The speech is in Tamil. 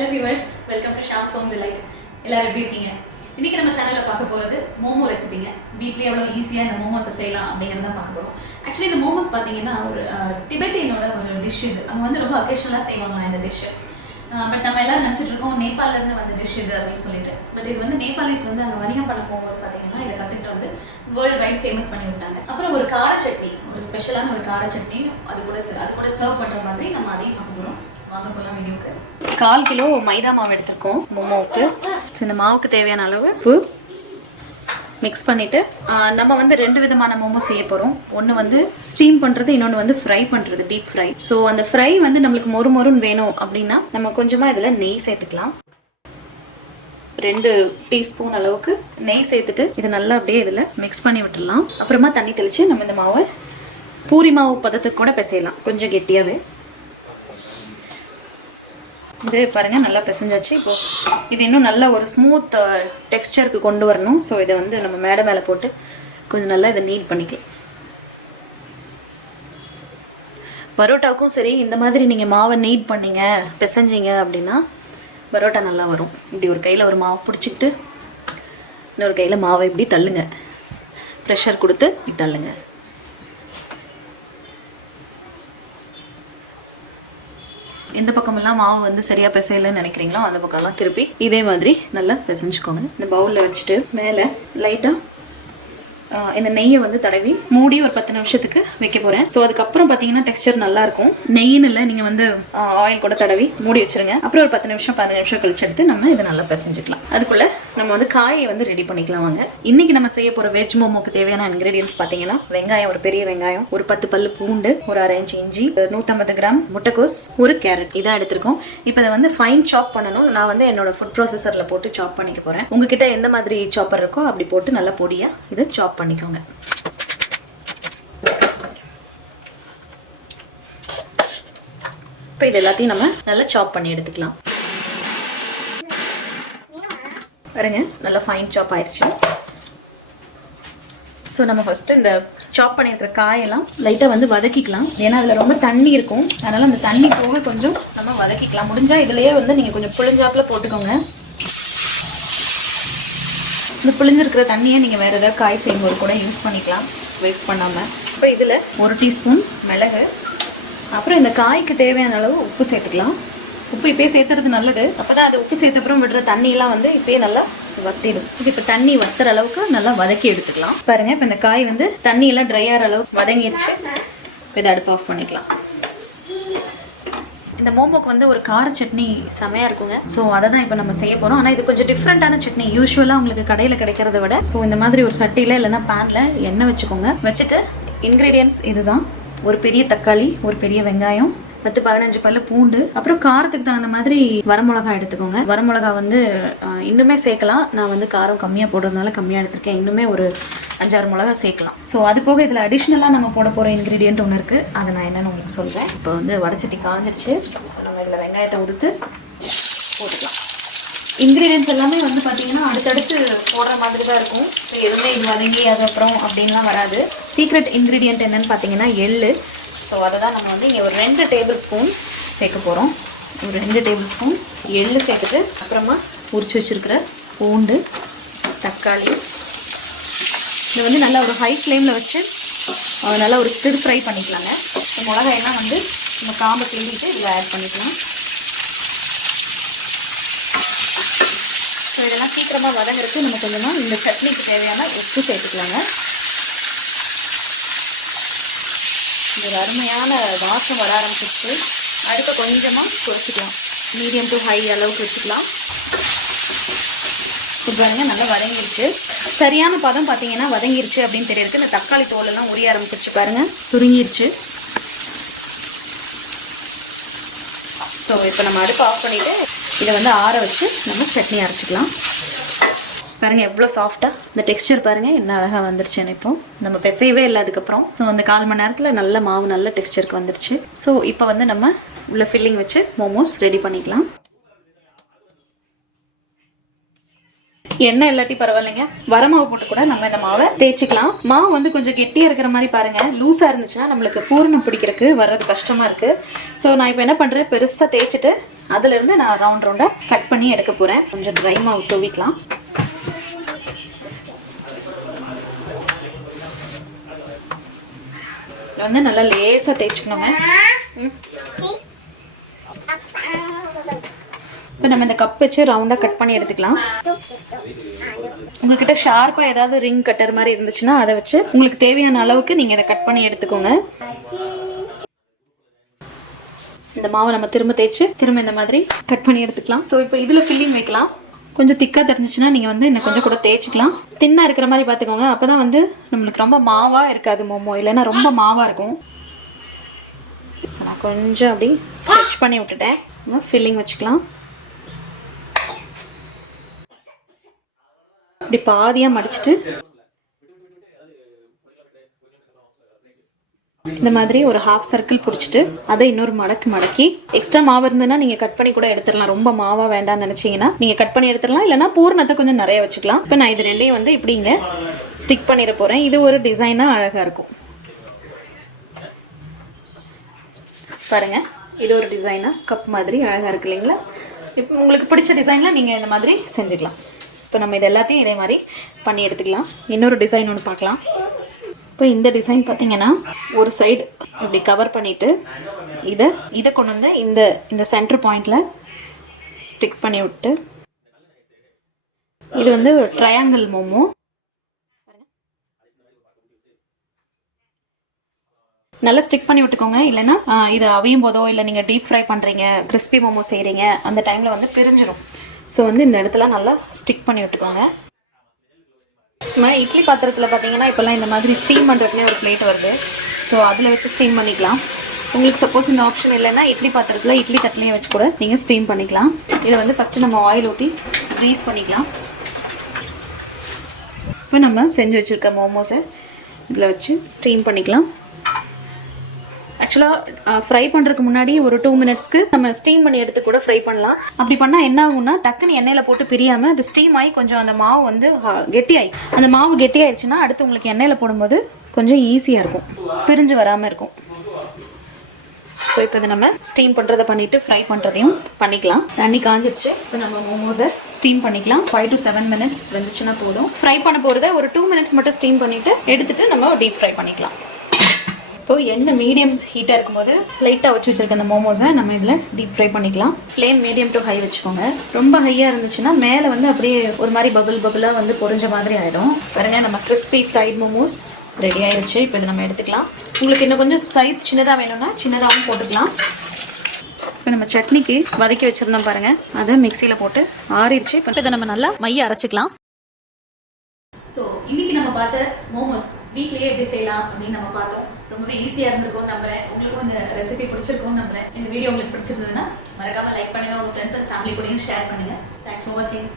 Hello viewers, welcome to Sham's Home Delight. எல்லாரும் எப்படி இருக்கீங்க? இன்னைக்கு நம்ம சேனல்ல பார்க்க போறது மோமோ ரெசிபிங்க. வீட்லயே எவ்வளவு ஈஸியா இந்த மோமோஸ் செய்யலாம் அப்படிங்கறத பார்க்க போறோம். ஆக்சுவலி இந்த மோமோஸ் பாத்தீங்கன்னா ஒரு டிபெட்டியனோட ஒரு டிஷ் இது. அவங்க வந்து ரொம்ப அகேஷனலா செய்வாங்க இந்த டிஷ். பட் நம்ம எல்லாரும் நினைச்சிட்டு இருக்கோம் நேபாளல இருந்து வந்த டிஷ் இது அப்படின்னு சொல்லிட்டு. பட் இது வந்து நேபாளிஸ் வந்து அங்க வணிகம் பண்ண போகும்போது பாத்தீங்கன்னா இத கத்துக்கிட்டு வந்து வேர்ல்ட் வைட் ஃபேமஸ் பண்ணி விட்டாங்க. அப்புறம் ஒரு கார சட்னி, ஒரு ஸ்பெஷலான ஒரு கார சட்னி அது கூட சர்வ் பண்ற மாதிரி நம்ம அதையும் பார்க்க போறோம். வாங்க போலாம் வீடியோக்கு. 1/4 கிலோ மைதா மாவு எடுத்துருக்கோம் மோமோவுக்கு. ஸோ இந்த மாவுக்கு தேவையான அளவு உப்பு மிக்ஸ் பண்ணிவிட்டு நம்ம வந்து 2 விதமான மோமோ செய்ய போகிறோம். ஒன்று வந்து ஸ்டீம் பண்ணுறது, இன்னொன்று வந்து ஃப்ரை பண்ணுறது, டீப் ஃப்ரை. ஸோ அந்த ஃப்ரை வந்து நம்மளுக்கு மொறுன்னு வேணும் அப்படின்னா நம்ம கொஞ்சமாக இதில் நெய் சேர்த்துக்கலாம். 2 டீஸ்பூன் அளவுக்கு நெய் சேர்த்துட்டு இது நல்லா அப்படியே இதில் மிக்ஸ் பண்ணி விட்டுடலாம். அப்புறமா தண்ணி தெளித்து நம்ம இந்த மாவை பூரி மாவு பதத்துக்கு கூட பிசையலாம், கொஞ்சம் கெட்டியாகவே. இது பாருங்க நல்லா பிசைஞ்சாச்சு. இப்போ இது இன்னும் நல்ல ஒரு ஸ்மூத் டெக்ஸ்டருக்கு கொண்டு வரணும். ஸோ இதை வந்து நம்ம மேலே போட்டு கொஞ்சம் நல்லா இதை நீட் பண்ணிக்கலாம். பரோட்டாவுக்கும் சரி இந்த மாதிரி நீங்கள் மாவை நீட் பண்ணீங்க பிசைஞ்சிங்க அப்படின்னா பரோட்டா நல்லா வரும். இப்படி ஒரு கையில் ஒரு மாவு பிடிச்சிக்கிட்டு இன்னொரு கையில் மாவை இப்படி தள்ளுங்க, ப்ரெஷர் கொடுத்து இப்படி தள்ளுங்க. எந்த பக்கமெல்லாம் மாவு வந்து சரியாக பிசையலைன்னு நினைக்கிறீங்களோ அந்த பக்கம்லாம் திருப்பி இதே மாதிரி நல்லா பிசைஞ்சுக்கோங்க. இந்த பவுலில் வச்சுட்டு மேலே லைட்டாக இந்த நெய்யை வந்து தடவி மூடி ஒரு 10 நிமிஷத்துக்கு வைக்க போகிறேன். ஸோ அதுக்கப்புறம் பார்த்தீங்கன்னா டெக்ஸ்டர் நல்லாயிருக்கும். நெய்ன்னு இல்லை, நீங்கள் வந்து ஆயில் கூட தடவி மூடி வச்சுருங்க. அப்புறம் ஒரு 10 நிமிஷம் 15 நிமிஷம் கழிச்சு எடுத்து நம்ம இதை நல்லா பிசைஞ்சுக்கலாம். அதுக்குள்ளே நம்ம வந்து காயை வந்து ரெடி பண்ணிக்கலாம் வாங்க. இன்றைக்கி நம்ம செய்ய போகிற வெஜ் மோமோக்கு தேவையான இன்க்ரீடியன்ஸ் பார்த்தீங்கன்னா வெங்காயம், ஒரு பெரிய வெங்காயம், ஒரு 10 பல்லு பூண்டு, ஒரு 1/2 இன்ச் இஞ்சி, 150 கிராம் முட்டைக்கோஸ், ஒரு கேரட், இதான் எடுத்திருக்கோம். இப்போ இதை வந்து ஃபைன் சாப் பண்ணணும். நான் வந்து என்னோட ஃபுட் ப்ராசஸரில் போட்டு சாப் பண்ணிக்க போகிறேன். உங்ககிட்ட எந்த மாதிரி சாப்பர் இருக்கோ அப்படி போட்டு நல்லா பொடியாக இதை சாப் பண்ணிக்கோங்க. இப்போ இது எல்லாத்தையும் நம்ம நல்லா சாப் பண்ணி எடுத்துக்கலாம். பாருங்க நல்லா ஃபைன் சாப் ஆயிடுச்சு. ஸோ நம்ம ஃபர்ஸ்ட் இந்த சாப் பண்ணியிருக்கிற காயெல்லாம் லைட்டாக வந்து வதக்கிக்கலாம். ஏன்னா அதில் ரொம்ப தண்ணி இருக்கும், அதனால அந்த தண்ணி போக கொஞ்சம் நம்ம வதக்கிக்கலாம். முடிஞ்சால் இதுலேயே வந்து நீங்கள் கொஞ்சம் புளிஞ்சாப்பில் போட்டுக்கோங்க. இந்த புளிஞ்சிருக்கிற தண்ணியை நீங்கள் வேறு ஏதாவது காய் செய்யும்போது கூட யூஸ் பண்ணிக்கலாம், வேஸ்ட் பண்ணாமல். இப்போ இதில் 1 டீஸ்பூன் மிளகு, அப்புறம் இந்த காய்க்கு தேவையான அளவு உப்பு சேர்த்துக்கலாம். உப்பு இப்போயே சேர்த்துறது நல்லது. அப்போ தான் அது உப்பு சேர்த்தப்புறம் விடுற தண்ணியெலாம் வந்து இப்போயே நல்லா வத்திடும். இது இப்போ தண்ணி வத்துற அளவுக்கு நல்லா வதக்கி எடுத்துக்கலாம். பாருங்கள் இப்போ இந்த காய் வந்து தண்ணியெல்லாம் ட்ரை ஆகிற அளவுக்கு வதங்கிடுச்சு. இப்போ இதை அடுப்பு ஆஃப் பண்ணிக்கலாம். இந்த மோமோக்கு வந்து ஒரு கார சட்னி செமையாக இருக்குங்க. ஸோ அதை தான் இப்போ நம்ம செய்ய போகிறோம். ஆனால் இது கொஞ்சம் டிஃப்ரெண்ட்டான சட்னி. யூஸ்வலாக உங்களுக்கு கடையில் கிடைக்கிறத விட. ஸோ இந்த மாதிரி ஒரு சட்டியில் இல்லைன்னா பேனில் எண்ணெய் வச்சுக்கோங்க. வச்சுட்டு இன்க்ரீடியன்ஸ் இதுதான்: ஒரு பெரிய தக்காளி, ஒரு பெரிய வெங்காயம், 10-15 பல்லு பூண்டு, அப்புறம் காரத்துக்கு தகுந்த மாதிரி வரமிளகா எடுத்துக்கோங்க. வரமிளகா வந்து இன்னுமே சேர்க்கலாம். நான் வந்து காரம் கம்மியாக போடுறதுனால கம்மியாக எடுத்திருக்கேன். இன்னுமே ஒரு 5-6 மிளகா சேர்க்கலாம். ஸோ அது போக இதில் அடிஷ்னலாக நம்ம போட போகிற இன்க்ரீடியன்ட் ஒன்று இருக்குது. அதை நான் என்னென்னு உங்களுக்கு சொல்கிறேன். இப்போ வந்து வடச்சட்டி காஞ்சிருச்சு. ஸோ நம்ம இதில் வெங்காயத்தை உதுத்து போட்டுக்கலாம். இன்க்ரீடியன்ஸ் எல்லாமே வந்து பார்த்தீங்கன்னா அடுத்தடுத்து போடுற மாதிரி தான் இருக்கும். ஸோ எதுவுமே இது வதங்கி அதுக்கப்புறம் அப்படின்லாம் வராது. சீக்ரெட் இன்க்ரீடியன்ட் என்னென்னு பார்த்தீங்கன்னா எள்ளு. ஸோ அதை தான் நம்ம வந்து இங்கே ஒரு 2 டேபிள் ஸ்பூன் சேர்க்க போகிறோம். ஒரு 2 டேபிள் ஸ்பூன் எள்ளு சேர்த்துட்டு அப்புறமா உரிச்சு வச்சுருக்கிற பூண்டு, தக்காளி, இதை வந்து நல்லா ஒரு ஹை ஃப்ளேமில் வச்சு நல்லா ஒரு ஸ்டிர் ஃப்ரை பண்ணிக்கலாங்க. இந்த மிளகாயெல்லாம் வந்து நம்ம காம்பை கிண்டிட்டு இதில் ஆட் பண்ணிக்கலாம். ஸோ இதெல்லாம் சீக்கிரமாக வதங்கிறதுக்கு நம்ம கொஞ்சமாக இந்த சட்னிக்கு தேவையான உப்பு சேர்த்துக்கலாங்க. ஒரு அருமையான வாசம் வர ஆரம்பிச்சிருச்சு. அடுத்த கொஞ்சமாக குறைச்சிக்கலாம். மீடியம் டு ஹை அளவுக்கு வச்சுக்கலாம். பாருங்க நல்லா வதங்கிருச்சு. சரியான பதம் பார்த்தீங்கன்னா வதங்கிருச்சு அப்படின்னு தெரியுது. இந்த தக்காளி தோலெல்லாம் உரிய ஆரம்பிச்சிருச்சு பாருங்க, சுருங்கிருச்சு. ஸோ இப்போ நம்ம அடுப்பு ஆஃப் பண்ணிவிட்டு இதை வந்து ஆற வச்சு நம்ம சட்னி அரைச்சிக்கலாம். பாருங்கள் எவ்வளோ சாஃப்டாக இந்த டெக்ஸ்டர் பாருங்கள் என்ன அழகாக வந்துருச்சுன்னு. இப்போ நம்ம பிசையவே இல்லை அதுக்கப்புறம். ஸோ அந்த 1/4 மணி நேரத்தில் நல்ல மாவு நல்ல டெக்ஸ்டருக்கு வந்துருச்சு. ஸோ இப்போ வந்து நம்ம உள்ள ஃபில்லிங் வச்சு மோமோஸ் ரெடி பண்ணிக்கலாம். எண்ணெய் இல்லாட்டி பரவாயில்லைங்க, வரமாவு போட்டு கூட நம்ம இந்த மாவை தேய்ச்சிக்கலாம். மாவு வந்து கொஞ்சம் கெட்டியாக இருக்கிற மாதிரி பாருங்க. லூஸாக இருந்துச்சுன்னா நம்மளுக்கு பூரணம் பிடிக்கிறதுக்கு வர்றது கஷ்டமாக இருக்குது. ஸோ நான் இப்போ என்ன பண்ணுறேன், பெருசாக தேய்ச்சிட்டு அதுலேருந்து நான் ரவுண்ட் ரவுண்டாக கட் பண்ணி எடுக்க போகிறேன். கொஞ்சம் ட்ரை மாவு தூவிக்கலாம். வந்து நல்லா லேசாக தேய்ச்சிக்கணுங்க. இப்போ நம்ம இந்த கப் வச்சு ரவுண்டாக கட் பண்ணி எடுத்துக்கலாம். உங்ககிட்ட ஷார்ப்பாக ஏதாவது ரிங் கட்டர் மாதிரி இருந்துச்சுன்னா அதை வச்சு உங்களுக்கு தேவையான அளவுக்கு நீங்கள் இதை கட் பண்ணி எடுத்துக்கோங்க. இந்த மாவை நம்ம திரும்ப தேய்ச்சி திரும்ப இந்த மாதிரி கட் பண்ணி எடுத்துக்கலாம். ஸோ இப்போ இதில் ஃபில்லிங் வைக்கலாம். கொஞ்சம் திக்காக தெரிஞ்சிச்சுன்னா நீங்கள் வந்து இன்னும் கொஞ்சம் கூட தேய்ச்சிக்கலாம். தின்னாக இருக்கிற மாதிரி பார்த்துக்கோங்க. அப்போ தான் வந்து நம்மளுக்கு ரொம்ப மாவாக இருக்காது மோமோ, இல்லைன்னா ரொம்ப மாவாக இருக்கும். ஸோ நான் கொஞ்சம் அப்படி ஸ்ட்ரெச் பண்ணி விட்டுட்டேன். ஃபில்லிங் வச்சுக்கலாம். இப்படி பாதியாக மடிச்சிட்டு இந்த மாதிரி ஒரு ஹாஃப் சர்க்கிள் பிடிச்சிட்டு அதை இன்னொரு மடக்கி எக்ஸ்ட்ரா மாவு இருந்ததுன்னா நீங்கள் கட் பண்ணி கூட எடுத்துடலாம். ரொம்ப மாவாக வேண்டாம்னு நினச்சிங்கன்னா நீங்கள் கட் பண்ணி எடுத்துடலாம். இல்லைனா பூர்ணத்தை கொஞ்சம் நிறைய வச்சுக்கலாம். இப்போ நான் இது ரெண்டையும் வந்து இப்படிங்க ஸ்டிக் பண்ணிட போகிறேன். இது ஒரு டிசைனாக அழகாக இருக்கும் பாருங்கள். இது ஒரு டிசைனாக கப் மாதிரி அழகாக இருக்கு இல்லைங்களா? இப்போ உங்களுக்கு பிடிச்ச டிசைனில் நீங்கள் இந்த மாதிரி செஞ்சுக்கலாம். இப்போ நம்ம இது எல்லாத்தையும் இதே மாதிரி பண்ணி எடுத்துக்கலாம். இன்னொரு டிசைன் ஒன்று பார்க்கலாம். இப்போ இந்த டிசைன் பார்த்தீங்கன்னா ஒரு சைடு இப்படி கவர் பண்ணிவிட்டு இதை கொண்டு வந்து இந்த சென்டர் பாயிண்டில் ஸ்டிக் பண்ணி விட்டு, இது வந்து ட்ரையாங்கிள் மோமோ. நல்லா ஸ்டிக் பண்ணி விட்டுக்கோங்க. இல்லைன்னா இது அவியும் போதோ இல்லை நீங்கள் டீப் ஃப்ரை பண்ணுறீங்க, கிறிஸ்பி மோமோ செய்கிறீங்க, அந்த டைமில் வந்து பிரிஞ்சிடும். ஸோ வந்து இந்த இடத்துல நல்லா ஸ்டிக் பண்ணி விட்டுக்கோங்க. இட்லி பாத்திரத்தில் பார்த்தீங்கன்னா இப்போல்லாம் இந்த மாதிரி ஸ்டீம் பண்ணுறதுனே ஒரு பிளேட் வருது. ஸோ அதில் வச்சு ஸ்டீம் பண்ணிக்கலாம். உங்களுக்கு சப்போஸ் இந்த ஆப்ஷன் இல்லைன்னா இட்லி பாத்திரத்தில் இட்லி தட்டிலையும் வச்சு கூட நீங்கள் ஸ்டீம் பண்ணிக்கலாம். இதை வந்து ஃபஸ்ட்டு நம்ம ஆயில் ஊற்றி க்ரீஸ் பண்ணிக்கலாம். இப்போ நம்ம செஞ்சு வச்சுருக்க மோமோஸை இதில் வச்சு ஸ்டீம் பண்ணிக்கலாம். ஆக்சுவலாக ஃப்ரை பண்ணுறதுக்கு முன்னாடி ஒரு 2 மினிட்ஸ்க்கு நம்ம ஸ்டீம் பண்ணி எடுத்து கூட ஃப்ரை பண்ணலாம். அப்படி பண்ணால் என்ன ஆகும்னா டக்குன்னு எண்ணெயில் போட்டு பிரியாமல் அது ஸ்டீம் ஆகி கொஞ்சம் அந்த மாவு வந்து கெட்டியாகி, அந்த மாவு கெட்டியாயிடுச்சுன்னா அடுத்து உங்களுக்கு எண்ணெயில் போடும்போது கொஞ்சம் ஈஸியாக இருக்கும், பிரிஞ்சு வராமல் இருக்கும். ஸோ இப்போ இதை நம்ம ஸ்டீம் பண்ணுறதை பண்ணிவிட்டு ஃப்ரை பண்ணுறதையும் பண்ணிக்கலாம். தண்ணி காஞ்சிருச்சு. இப்போ நம்ம மோமோஸை ஸ்டீம் பண்ணிக்கலாம். 5 to 7 மினிட்ஸ் வந்துச்சுன்னா போதும். ஃப்ரை பண்ண போகிறத ஒரு 2 மினிட்ஸ் மட்டும் ஸ்டீம் பண்ணிவிட்டு எடுத்துகிட்டு நம்ம டீப் ஃப்ரை பண்ணிக்கலாம். இப்போ எண்ணெய் மீடியம் ஹீட்டாக இருக்கும்போது லைட்டாக வச்சு வச்சுருக்க அந்த மோமோஸை நம்ம இதில் டீப் ஃப்ரை பண்ணிக்கலாம். ஃப்ளேம் மீடியம் டு ஹை வச்சுக்கோங்க. ரொம்ப ஹையாக இருந்துச்சுன்னா மேலே வந்து அப்படியே ஒரு மாதிரி பபிளாக வந்து பொரிஞ்ச மாதிரி ஆகிடும். பாருங்கள், நம்ம கிறிஸ்பி ஃப்ரைட் மோமோஸ் ரெடி ஆயிடுச்சு. இப்போ இதை நம்ம எடுத்துக்கலாம். உங்களுக்கு இன்னும் கொஞ்சம் சைஸ் சின்னதாக வேணும்னா சின்னதாகவும் போட்டுக்கலாம். இப்போ நம்ம சட்னிக்கு வதக்கி வச்சுருந்தோம் பாருங்கள், அதை மிக்சியில் போட்டு ஆறிடுச்சு. இப்போ இதை நம்ம நல்லா மைய அரைச்சிக்கலாம். ஸோ இன்றைக்கி நம்ம பார்த்த மோமோஸ் வீட்லேயே எப்படி செய்யலாம் அப்படின்னு நம்ம பார்த்தோம். ரொம்பவே ஈஸியாக இருந்திருக்கும் நம்புறேன். உங்களுக்கும் இந்த ரெசிபி பிடிச்சிருக்கும் நம்புறேன். இந்த வீடியோ உங்களுக்கு பிடிச்சிருந்ததுன்னா மறக்காமல் லைக் பண்ணுங்கள். உங்கள் ஃப்ரெண்ட்ஸ் அண்ட் ஃபேமிலி கூடயும் ஷேர் பண்ணுங்கள். தேங்க்ஸ் ஃபார் வாட்சிங்.